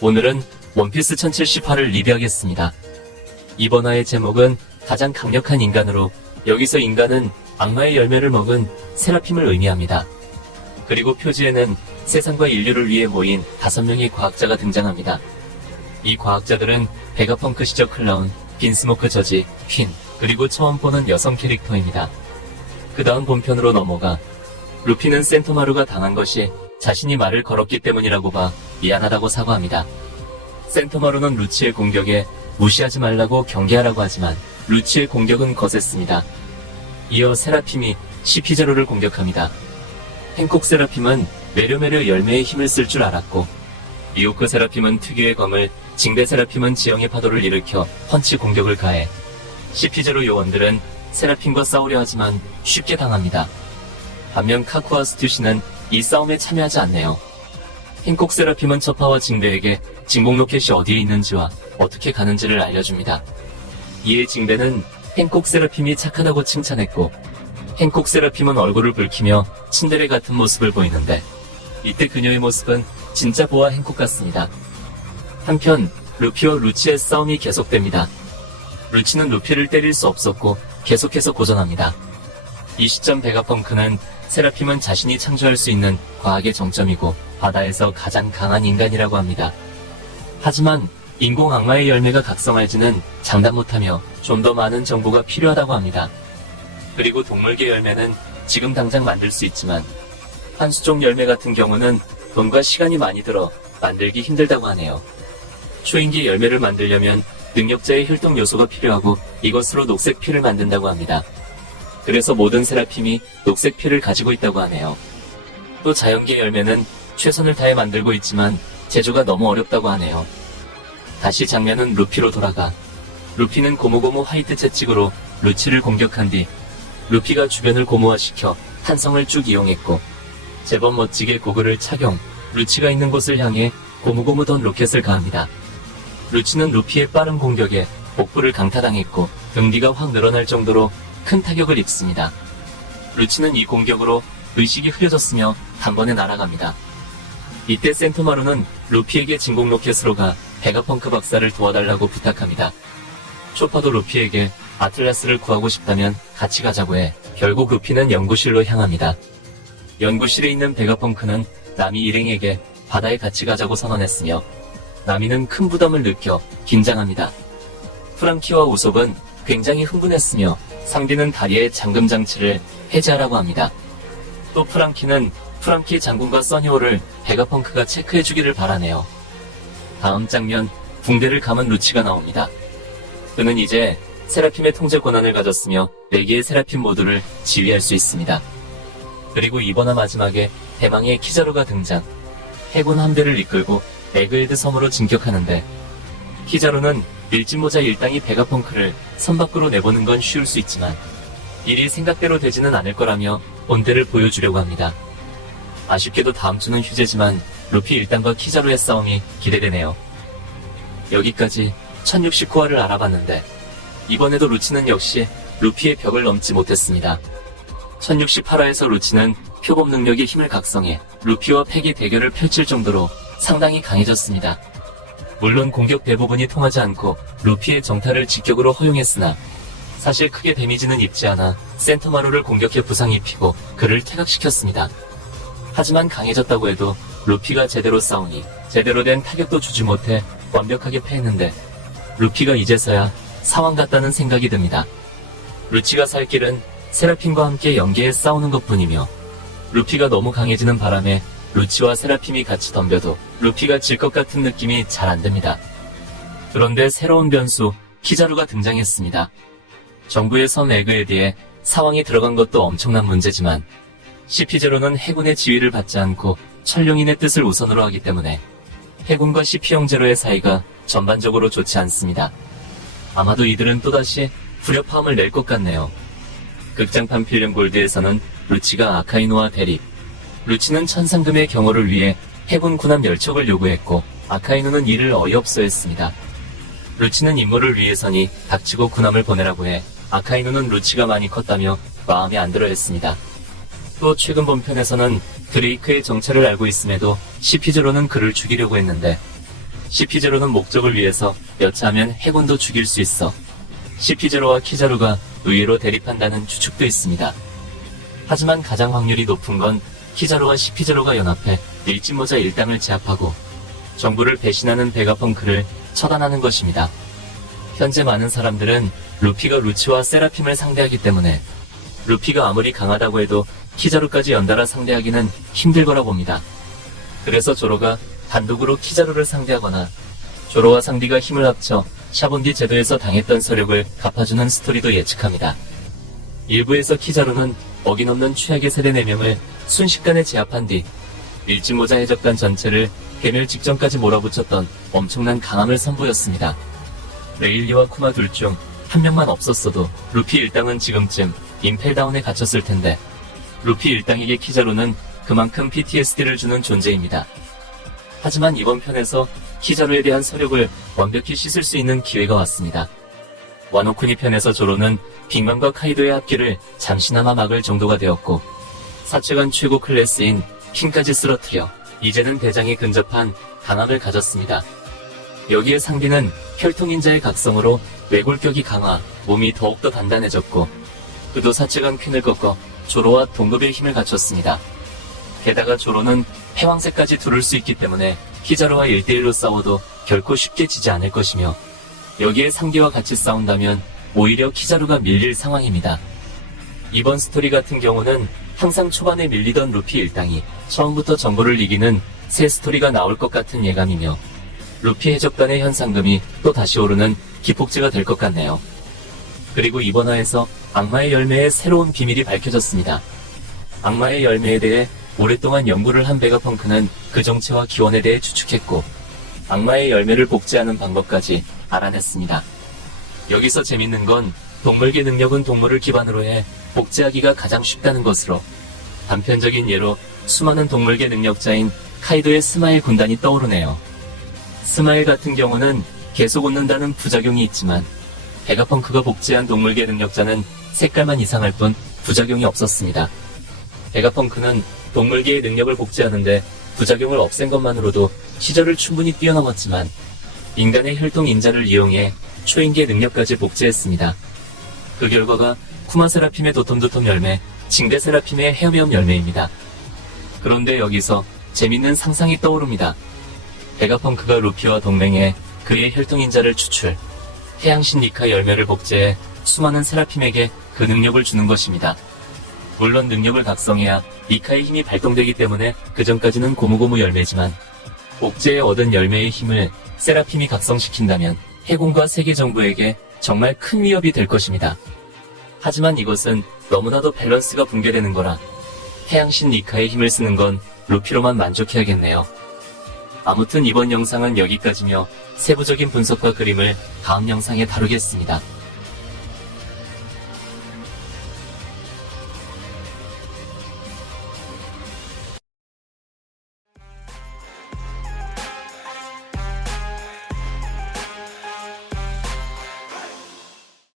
오늘은 원피스 1070화를 리뷰하겠습니다. 이번 화의 제목은 가장 강력한 인간으로, 여기서 인간은 악마의 열매를 먹은 세라핌을 의미합니다. 그리고 표지에는 세상과 인류를 위해 모인 5명의 과학자가 등장합니다. 이 과학자들은 베가펑크 시적 클라운, 빈스모크 저지, 퀸, 그리고 처음 보는 여성 캐릭터입니다. 그 다음 본편으로 넘어가 루피는 센토마루가 당한 것이 자신이 말을 걸었기 때문이라고 봐 미안하다고 사과합니다. 센토마루는 루치의 공격에 무시하지 말라고 경계하라고 하지만 루치의 공격은 거셌습니다. 이어 세라핌이 시피제로를 공격합니다. 행콕 세라핌은 메르메르 열매의 힘을 쓸 줄 알았고, 미오크 세라핌은 특유의 검을, 징베 세라핌은 지형의 파도를 일으켜 펀치 공격을 가해 시피제로 요원들은 세라핌과 싸우려 하지만 쉽게 당합니다. 반면 카쿠와 스투시는 이 싸움에 참여하지 않네요. 행콕 세라핌은 처파와 징베에게 진공 로켓이 어디에 있는지와 어떻게 가는지를 알려줍니다. 이에 징베는 행콕 세라핌이 착하다고 칭찬했고, 행콕 세라핌은 얼굴을 붉히며 친데레 같은 모습을 보이는데, 이때 그녀의 모습은 진짜 보아 행콕 같습니다. 한편 루피와 루치의 싸움이 계속됩니다. 루치는 루피를 때릴 수 없었고 계속해서 고전합니다. 이 시점 베가펑크는 세라핌은 자신이 창조할 수 있는 과학의 정점이고 바다에서 가장 강한 인간이라고 합니다. 하지만 인공 악마의 열매가 각성할지는 장담 못하며 좀 더 많은 정보가 필요하다고 합니다. 그리고 동물계 열매는 지금 당장 만들 수 있지만 한수종 열매 같은 경우는 돈과 시간이 많이 들어 만들기 힘들다고 하네요. 초인기 열매를 만들려면 능력자의 혈통 요소가 필요하고 이것으로 녹색 피를 만든다고 합니다. 그래서 모든 세라핌이 녹색 피를 가지고 있다고 하네요. 또 자연계 열매는 최선을 다해 만들고 있지만 제조가 너무 어렵다고 하네요. 다시 장면은 루피로 돌아가 루피는 고무고무 화이트 채찍으로 루치를 공격한 뒤 루피가 주변을 고무화시켜 탄성을 쭉 이용했고, 제법 멋지게 고글을 착용, 루치가 있는 곳을 향해 고무고무 던 로켓을 가합니다. 루치는 루피의 빠른 공격에 복부를 강타당했고 등 뒤가 확 늘어날 정도로 큰 타격을 입습니다. 루치는 이 공격으로 의식이 흐려졌으며 단번에 날아갑니다. 이때 센토마루는 루피에게 진공 로켓으로 가 베가펑크 박사를 도와달라고 부탁합니다. 초파도 루피에게 아틀라스를 구하고 싶다면 같이 가자고 해 결국 루피는 연구실로 향합니다. 연구실에 있는 베가펑크는 나미 일행에게 바다에 같이 가자고 선언했으며 나미는 큰 부담을 느껴 긴장합니다. 프랑키와 우솝은 굉장히 흥분했으며 상디는 다리의 잠금 장치를 해제하라고 합니다. 또 프랑키 장군과 써니오를 베가펑크가 체크해주기를 바라네요. 다음 장면, 붕대를 감은 루치가 나옵니다. 그는 이제 세라핌의 통제 권한을 가졌으며 4개의 세라핌 모두를 지휘할 수 있습니다. 그리고 이번화 마지막에 대망의 키자루가 등장. 해군 함대를 이끌고 에그헤드 섬으로 진격하는데, 키자루는 밀짚모자 일당이 베가펑크를 섬 밖으로 내보는 건 쉬울 수 있지만 일이 생각대로 되지는 않을 거라며 본때를 보여주려고 합니다. 아쉽게도 다음 주는 휴재지만 루피 일당과 키자루의 싸움이 기대되네요. 여기까지 1069화를 알아봤는데 이번에도 루치는 역시 루피의 벽을 넘지 못했습니다. 1068화에서 루치는 표범 능력의 힘을 각성해 루피와 팩이 대결을 펼칠 정도로 상당히 강해졌습니다. 물론 공격 대부분이 통하지 않고 루피의 정타를 직격으로 허용했으나 사실 크게 데미지는 입지 않아 센토마루를 공격해 부상 입히고 그를 퇴각시켰습니다. 하지만 강해졌다고 해도 루피가 제대로 싸우니 제대로 된 타격도 주지 못해 완벽하게 패했는데 루피가 이제서야 상황 같다는 생각이 듭니다. 루치가 살 길은 세라핌과 함께 연계해 싸우는 것뿐이며 루피가 너무 강해지는 바람에 루치와 세라핌이 같이 덤벼도 루피가 질 것 같은 느낌이 잘 안듭니다. 그런데 새로운 변수 키자루가 등장했습니다. 정부의 섬 에그헤드에 사왕이 들어간 것도 엄청난 문제지만 시피제로는 해군의 지휘를 받지 않고 천룡인의 뜻을 우선으로 하기 때문에 해군과 시피 형제로의 사이가 전반적으로 좋지 않습니다. 아마도 이들은 또다시 불협화음을 낼 것 같네요. 극장판 필름 골드에서는 루치가 아카이노와 대립, 루치는 천상금의 경호를 위해 해군 군함 열척을 요구했고 아카이노는 이를 어이없어 했습니다. 루치는 임무를 위해서니 닥치고 군함을 보내라고 해 아카이노는 루치가 많이 컸다며 마음에 안 들어 했습니다. 또 최근 본편에서는 드레이크의 정체를 알고 있음에도 시피즈로는 그를 죽이려고 했는데 CP0는 목적을 위해서 여차하면 해군도 죽일 수 있어 CP0와 키자루가 의외로 대립한다는 추측도 있습니다. 하지만 가장 확률이 높은 건 키자루와 CP0가 연합해 일진모자 일당을 제압하고 정부를 배신하는 베가펑크를 처단하는 것입니다. 현재 많은 사람들은 루피가 루치와 세라핌을 상대하기 때문에 루피가 아무리 강하다고 해도 키자루까지 연달아 상대하기는 힘들 거라 봅니다. 그래서 조로가 단독으로 키자루를 상대하거나 조로와 상디가 힘을 합쳐 샤본디 제도에서 당했던 서력을 갚아주는 스토리도 예측합니다. 일부에서 키자루는 어김없는 최악의 세대 4명을 순식간에 제압한 뒤 일진모자 해적단 전체를 괴멸 직전까지 몰아붙였던 엄청난 강함을 선보였습니다. 레일리와 쿠마 둘 중 한 명만 없었어도 루피 일당은 지금쯤 임펠다운에 갇혔을 텐데 루피 일당에게 키자루는 그만큼 PTSD를 주는 존재입니다. 하지만 이번 편에서 키자루에 대한 서력을 완벽히 씻을 수 있는 기회가 왔습니다. 와노쿠니 편에서 조로는 빅맘과 카이도의 합기를 잠시나마 막을 정도가 되었고 사체간 최고 클래스인 킹까지 쓰러뜨려 이제는 대장에 근접한 강함을 가졌습니다. 여기에 상디는 혈통인자의 각성으로 외골격이 강화, 몸이 더욱더 단단해졌고 그도 사체간 퀸을 꺾어 조로와 동급의 힘을 갖췄습니다. 게다가 조로는 패왕색까지 두를 수 있기 때문에 키자루와 1대1로 싸워도 결코 쉽게 지지 않을 것이며 여기에 상디와 같이 싸운다면 오히려 키자루가 밀릴 상황입니다. 이번 스토리 같은 경우는 항상 초반에 밀리던 루피 일당이 처음부터 정보를 이기는 새 스토리가 나올 것 같은 예감이며 루피 해적단의 현상금이 또 다시 오르는 기폭제가 될 것 같네요. 그리고 이번 화에서 악마의 열매의 새로운 비밀이 밝혀졌습니다. 악마의 열매에 대해 오랫동안 연구를 한 베가펑크는 그 정체와 기원에 대해 추측했고 악마의 열매를 복제하는 방법까지 알아냈습니다. 여기서 재밌는 건 동물계 능력은 동물을 기반으로 해 복제하기가 가장 쉽다는 것으로 단편적인 예로 수많은 동물계 능력자인 카이도의 스마일 군단이 떠오르네요. 스마일 같은 경우는 계속 웃는다는 부작용이 있지만 베가펑크가 복제한 동물계 능력자는 색깔만 이상할 뿐 부작용이 없었습니다. 베가펑크는 동물계의 능력을 복제하는데 부작용을 없앤 것만으로도 시절을 충분히 뛰어넘었지만 인간의 혈통 인자를 이용해 초인계 능력까지 복제했습니다. 그 결과가 쿠마 세라핌의 도톰도톰 열매, 징대 세라핌의 헤어메엄 열매입니다. 그런데 여기서 재밌는 상상이 떠오릅니다. 베가펑크가 루피와 동맹해 그의 혈통인자를 추출, 해양신 니카 열매를 복제해 수많은 세라핌에게 그 능력을 주는 것입니다. 물론 능력을 각성해야 니카의 힘이 발동되기 때문에 그 전까지는 고무고무 열매지만 복제에 얻은 열매의 힘을 세라핌이 각성시킨다면 해군과 세계 정부에게 정말 큰 위협이 될 것입니다. 하지만 이것은 너무나도 밸런스가 붕괴되는 거라 해양신 니카의 힘을 쓰는 건 루피로만 만족해야겠네요. 아무튼 이번 영상은 여기까지며 세부적인 분석과 그림을 다음 영상에 다루겠습니다.